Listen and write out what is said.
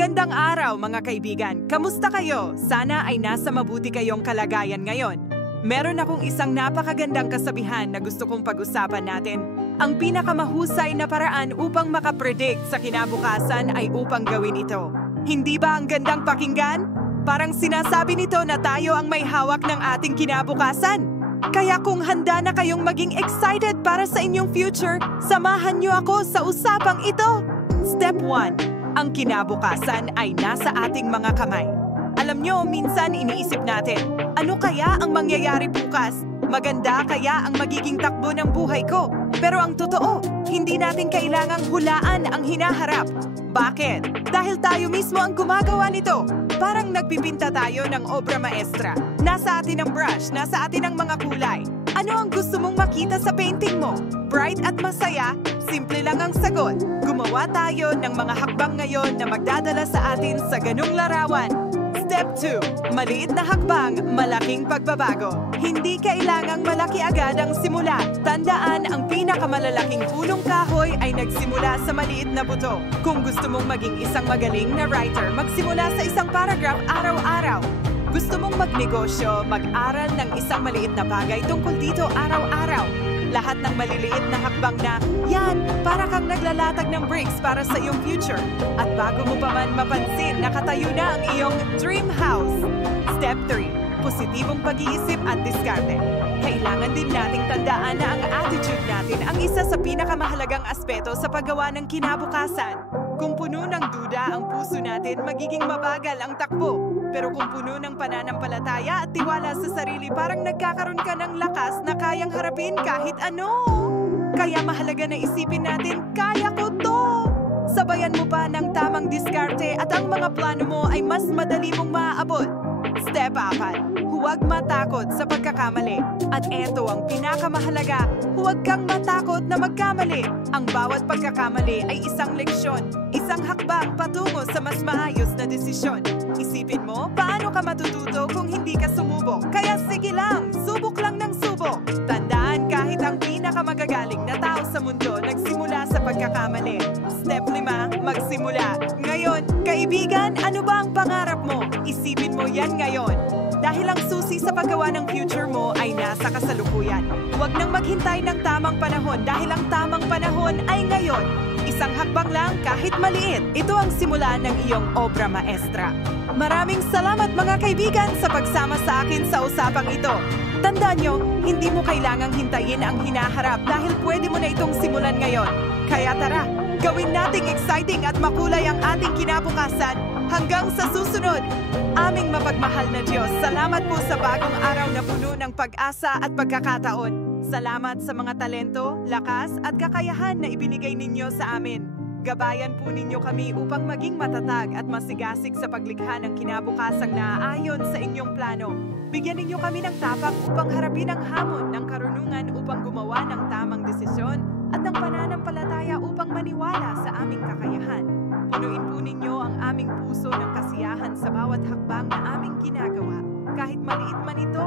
Magandang araw mga kaibigan. Kamusta kayo? Sana ay nasa mabuti kayong kalagayan ngayon. Meron akong isang napakagandang kasabihan na gusto kong pag-usapan natin. Ang pinakamahusay na paraan upang makapredict sa kinabukasan ay upang gawin ito. Hindi ba ang gandang pakinggan? Parang sinasabi nito na tayo ang may hawak ng ating kinabukasan. Kaya kung handa na kayong maging excited para sa inyong future, samahan niyo ako sa usapang ito. Step 1. Ang kinabukasan ay nasa ating mga kamay. Alam nyo, minsan iniisip natin, ano kaya ang mangyayari bukas? Maganda kaya ang magiging takbo ng buhay ko? Pero ang totoo, hindi natin kailangang hulaan ang hinaharap. Bakit? Dahil tayo mismo ang gumagawa nito. Parang nagpipinta tayo ng obra maestra. Nasa atin ang brush, nasa atin ang mga kulay. Ano ang gusto mong makita sa painting mo? Bright at masaya? Simple lang ang sagot. Gumawa tayo ng mga hakbang ngayon na magdadala sa atin sa ganung larawan. Step 2. Maliit na hakbang, malaking pagbabago. Hindi kailangang malaki agad ang simula. Tandaan, ang pinakamalalaking punong kahoy ay nagsimula sa maliit na buto. Kung gusto mong maging isang magaling na writer, magsimula sa isang paragraph araw-araw. Gusto mong magnegosyo, mag-aral ng isang maliit na bagay tungkol dito araw-araw. Lahat ng maliliit na hakbang na, yan, para kang naglalatag ng bricks para sa iyong future. At bago mo pa man mapansin, nakatayo na ang iyong dream house. Step 3. Positibong pag-iisip at diskarte. Kailangan din nating tandaan na ang attitude natin ang isa sa pinakamahalagang aspeto sa paggawa ng kinabukasan. Kung puno ng duda ang puso natin, magiging mabagal ang takbo. Pero kung puno ng pananampalataya at tiwala sa sarili, parang nagkakaroon ka ng lakas na kayang harapin kahit ano. Kaya mahalaga na isipin natin, kaya ko to! Sabayan mo pa ng tamang diskarte at ang mga plano mo ay mas madali mong maaabot. Step 4. Huwag matakot sa pagkakamali. At eto ang pinakamahalaga, huwag kang matakot na magkamali. Ang bawat pagkakamali ay isang leksyon, isang hakbang patungo sa mas maayos na desisyon. Isipin mo, paano ka matututo kung hindi ka sumubok? Kaya sige lang, subok lang ng subok. Tandaan, kahit ang pinakamagagaling na tao sa mundo nagsimula sa pagkakamali. Step 5. Magsimula. Ngayon, kaibigan, ano ba ang pangarap mo? Isipin mo yan ngayon. Dahil ang susi sa paggawa ng future mo ay nasa kasalukuyan. Huwag nang maghintay ng tamang panahon dahil ang tamang panahon ay ngayon. Isang hakbang lang kahit maliit. Ito ang simula ng iyong obra maestra. Maraming salamat mga kaibigan sa pagsama sa akin sa usapang ito. Tandaan nyo, hindi mo kailangang hintayin ang hinaharap dahil pwede mo na itong simulan ngayon. Kaya tara, gawin nating exciting at makulay ang ating kinabukasan. Hanggang sa susunod, aming mapagmahal na Diyos, salamat po sa bagong araw na puno ng pag-asa at pagkakataon. Salamat sa mga talento, lakas at kakayahan na ibinigay ninyo sa amin. Gabayan po ninyo kami upang maging matatag at masigasig sa paglikha ng kinabukasang naaayon sa inyong plano. Bigyan ninyo kami ng tapak upang harapin ang hamon ng karunungan upang gumawa ng tamang desisyon at ng pananampalataya upang maniwala sa aming kakayahan. Punuin po ninyo ang aming puso ng kasiyahan sa bawat hakbang na aming ginagawa. Kahit maliit man ito,